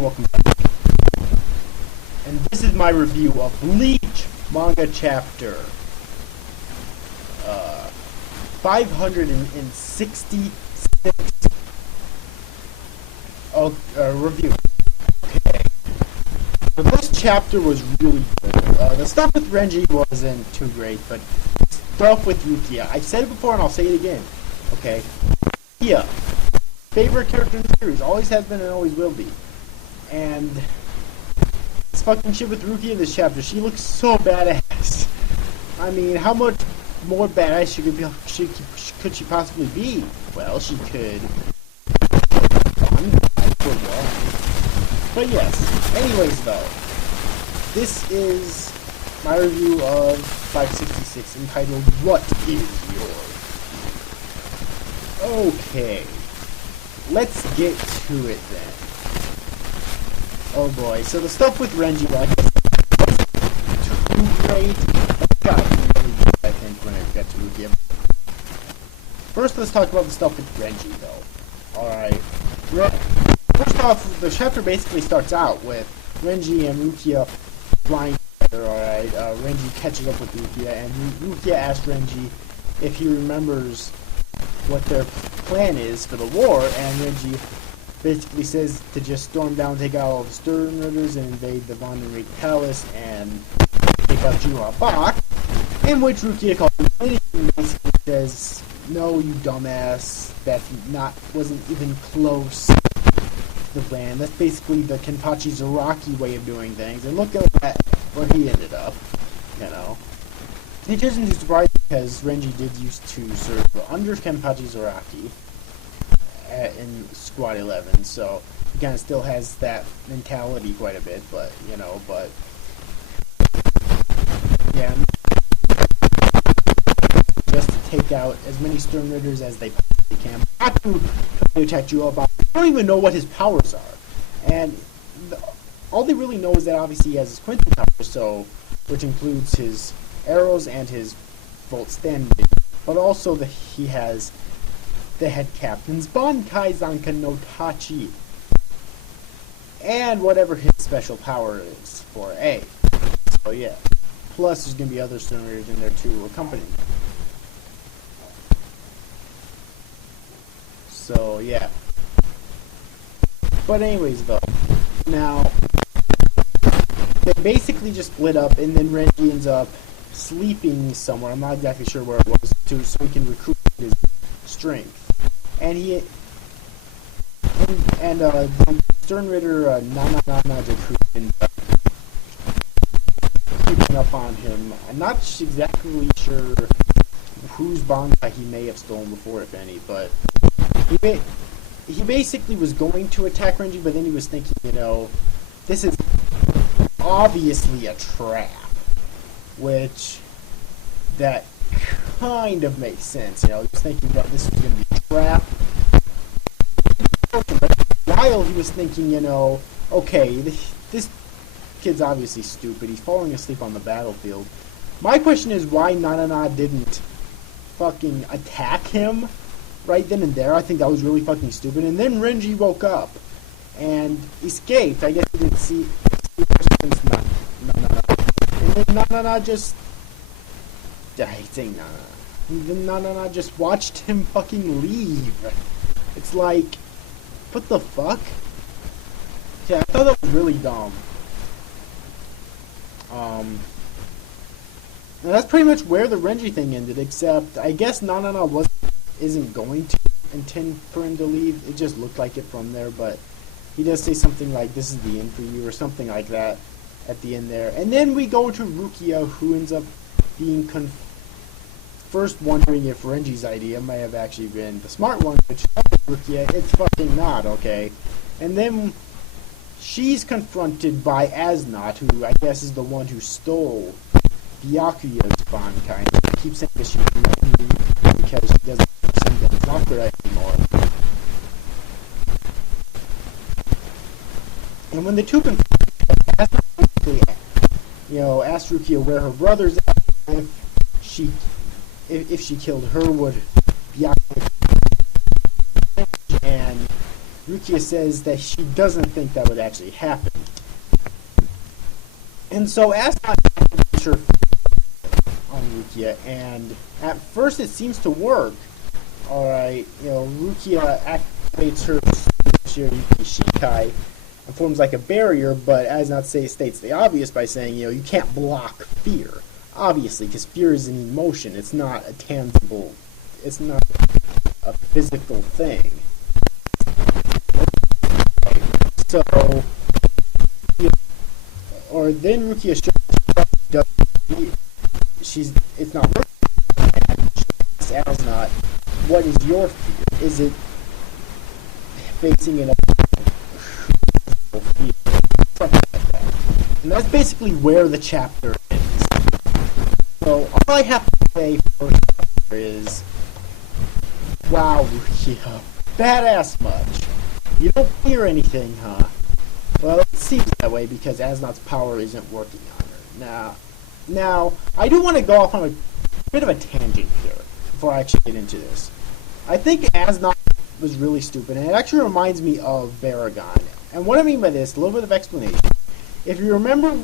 welcome back. And this is my review of Bleach Manga Chapter 566 review. Okay. So this chapter was really good. The stuff with Renji wasn't too great, but stuff with Rukia, I've said it before and I'll say it again. Okay. Yeah. Favorite character in the series, always has been and always will be. And this fucking shit with Rukia in this chapter, she looks so badass. I mean, how much more badass could she possibly be? Well, she could. But yes, anyways though, this is my review of 566 entitled, What is Yours? Okay. Let's get to it then. Oh boy, so the stuff with Renji, well, I guess wasn't too great. It got really good, I think, when it got to Rukia. First, let's talk about the stuff with Renji, though. Alright. First off, the chapter basically starts out with Renji and Rukia flying together, alright? Renji catches up with Rukia, and Rukia asks Renji if he remembers what their plan is for the war, and Renji basically says to just storm down, take out all the Stern Ridders, and invade the Von and Reek Palace, and take out Juha Bach, in which Rukia calls him and basically says, no, you dumbass, that wasn't even close to the plan. That's basically the Kenpachi Zaraki way of doing things, and look at that, where he ended up, you know. It isn't too surprising because Renji did used to serve under Kenpachi Zaraki in Squad 11, so he kind of still has that mentality quite a bit, but, you know, yeah, just to take out as many Stern Ridders as they possibly can, not to attack Juha Bach. I don't even know what his powers are, and all they really know is that obviously he has his Quinton power, so, which includes his arrows and his Volt Standing, but also he has the head captain's Bankai Zanka no Tachi, and whatever his special power is for A. So yeah, plus there's going to be other Stone Raiders in there too accompanying him. So yeah. But anyways though, now they basically just split up, and then Renji ends up sleeping somewhere. I'm not exactly sure where it was, so he can recruit his strength. And the Stern Ritter Nana Jakku keeping up on him. I'm not exactly sure whose Bankai he may have stolen before, if any, but he basically was going to attack Renji, but then he was thinking, you know, this is obviously a trap, which that kind of makes sense, you know. He was thinking about this was going to be a trap. But while he was thinking, you know, okay, this kid's obviously stupid. He's falling asleep on the battlefield. My question is why Nana didn't fucking attack him right then and there. I think that was really fucking stupid. And then Renji woke up and escaped. I guess he didn't see Nana. And then Nana just... I hate saying Nana. And then Nana just watched him fucking leave. It's like, what the fuck? Yeah, I thought that was really dumb. And that's pretty much where the Renji thing ended, except I guess Nana isn't going to intend for him to leave. It just looked like it from there, but he does say something like, this is the end for you, or something like that at the end there. And then we go to Rukia, who ends up being first wondering if Renji's idea may have actually been the smart one, which Rukia, it's fucking not, okay? And then she's confronted by Asnot, who I guess is the one who stole Byakuya's Bankai. She keeps saying that she's because she doesn't send them Sakura anymore. And when the two confront, Asnot basically, you know, asked Rukia where her brother's at, if she killed her, would Byakuya, and Rukia says that she doesn't think that would actually happen. And so Asnot puts her on Rukia, and at first it seems to work. Alright, Rukia activates her Shiryuki Shikai and forms like a barrier, but Asnot states the obvious by saying, you can't block fear. Obviously, because fear is an emotion. It's not a tangible, it's not a physical thing. So, or then Rukia shows it's not working, and she asks Asnot, what is your fear? Is it facing an fear? Something like that. And that's basically where the chapter ends. So all I have to say for the chapter is, wow, Rukia, badass much. You don't fear anything, huh? Well, it seems that way because Asnot's power isn't working on her. Now, I do want to go off on a bit of a tangent here before I actually get into this. I think Asnot was really stupid, and it actually reminds me of Baragon. And what I mean by this, a little bit of explanation. If you remember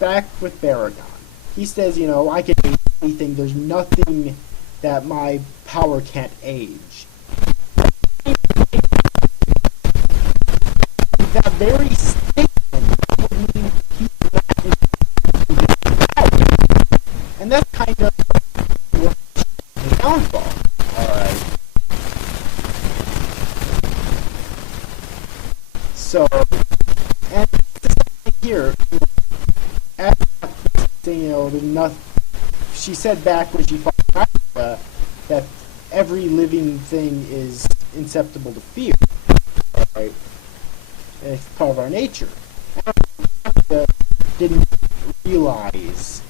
back with Baragon, he says, I can age anything, there's nothing that my power can't age. That very statement would mean he's not power. And that's kind of the downfall. Alright. So, and here, as there's nothing. She said back when she fought Manga that every living thing is insusceptible to fear. Right? It's part of our nature. And didn't realize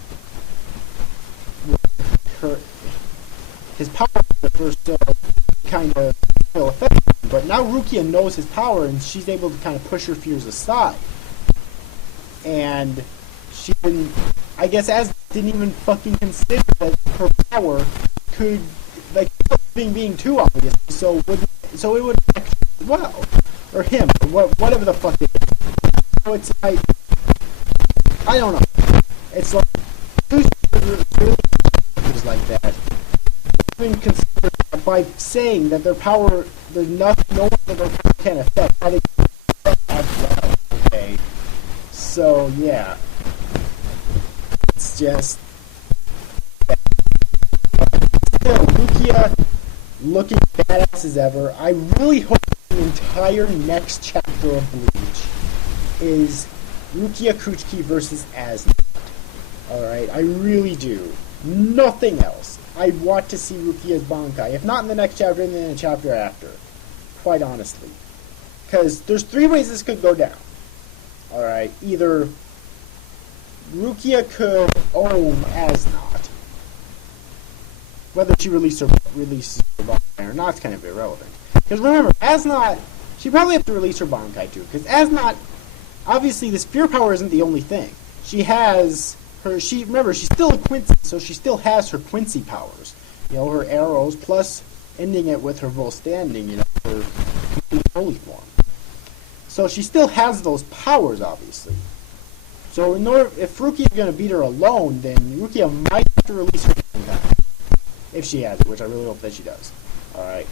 his power at first kind of affected him, but now Rukia knows his power and she's able to kind of push her fears aside. And she didn't, I guess, didn't even fucking consider that her power could, being too obvious, so it would affect her as well, or him, or whatever the fuck it is. So it's like, I don't know. It's like, who's really like that? Even consider by saying that their power, there's no one that their power can affect, how they as well. Okay, so yeah, it's just still Rukia looking badass as ever. I really hope the entire next chapter of Bleach is Rukia Kuchiki versus Asnot. Alright, I really do. Nothing else. I want to see Rukia's Bankai. If not in the next chapter, then in the chapter after. Quite honestly. Because there's three ways this could go down. Alright, either Rukia could own Asnot. Whether she releases her Bankai or not is kind of irrelevant. Because remember, Asnot, she probably has to release her Bankai too. Because Asnot, obviously the spear power isn't the only thing. She has remember, she's still a Quincy, so she still has her Quincy powers. Her arrows, plus ending it with her full standing, her holy form. So she still has those powers, obviously. So if Rukia's going to beat her alone, then Rukia might have to release her Bankai. If she has it, which I really hope that she does. Alright.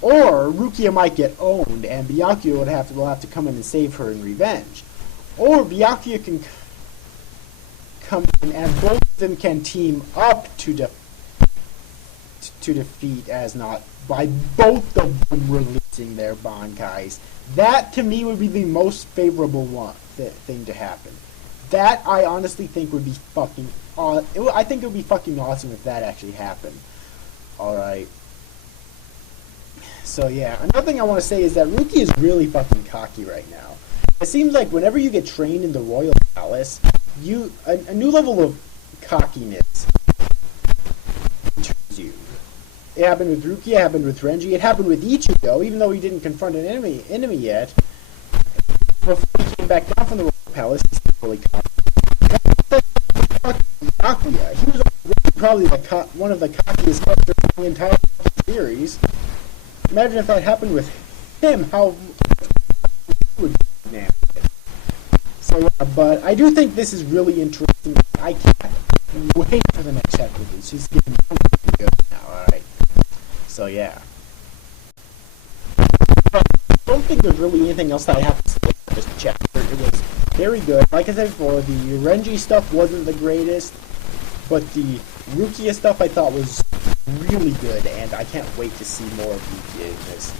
Or Rukia might get owned, and Byakuya will have to come in and save her in revenge. Or Byakuya can come in, and both of them can team up to defeat Asnot by both of them releasing their Bankais. That, to me, would be the most favorable thing to happen. That, I honestly think would be fucking I think it would be fucking awesome if that actually happened. Alright. So yeah, another thing I want to say is that Rukia is really fucking cocky right now. It seems like whenever you get trained in the Royal Palace, a new level of cockiness enters you. It happened with Rukia, it happened with Renji, it happened with Ichigo, even though he didn't confront an enemy yet. Before he came back down from the Royal Palace, he's still really cocky. Byakuya, he was probably one of the cockiest characters in the entire series. Imagine if that happened with him, how would be bananas. So, but I do think this is really interesting. I can't wait for the next chapter of this. She's getting really good now, alright? So, yeah. I don't think there's really anything else that I have to say about this chapter. It was very good. Like I said before, the Renji stuff wasn't the greatest, but the Rukia stuff I thought was really good, and I can't wait to see more of Rukia in this.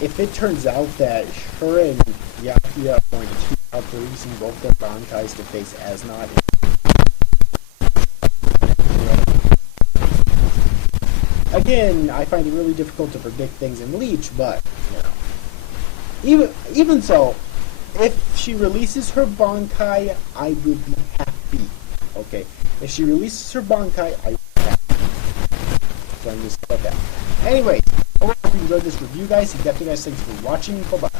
If it turns out that her and Yakuya are going to keep outproducing both their Bankais to face Asnot, again, I find it really difficult to predict things in Bleach, but, you know. Even so, if she releases her Bankai, I would be happy. Okay? If she releases her Bankai, I would be happy. So I'm just about that. Anyways, I hope you enjoyed this review, guys. Thanks for watching. Bye-bye.